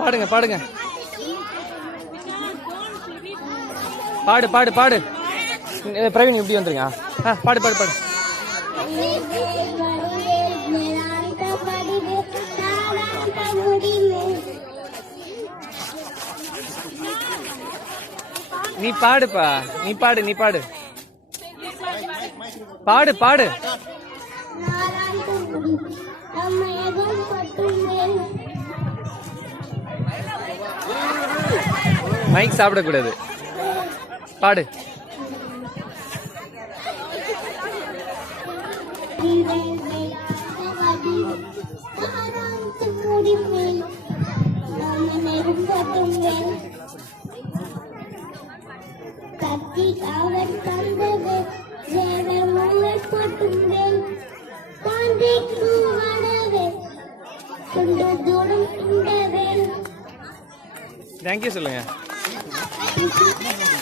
பாடுங்க பாடுங்க. பாடு பாடு பாடு. பிரவீன் இப்படி வந்துருங்க. பாடு பாடு பாடு. நீ பாடுப்பா, நீ பாடு, நீ பாடு, பாடு பாடு. மைக் சாப்பிடக்கூடாது. பாடு. கத்தி அவர் தந்தது வேவர் முள்ளர் போட்டுங்கள் காந்திக்கு வடவே கொண்ட தூரம் இந்த வேல். தேங்க்யூ சொல்லுங்க.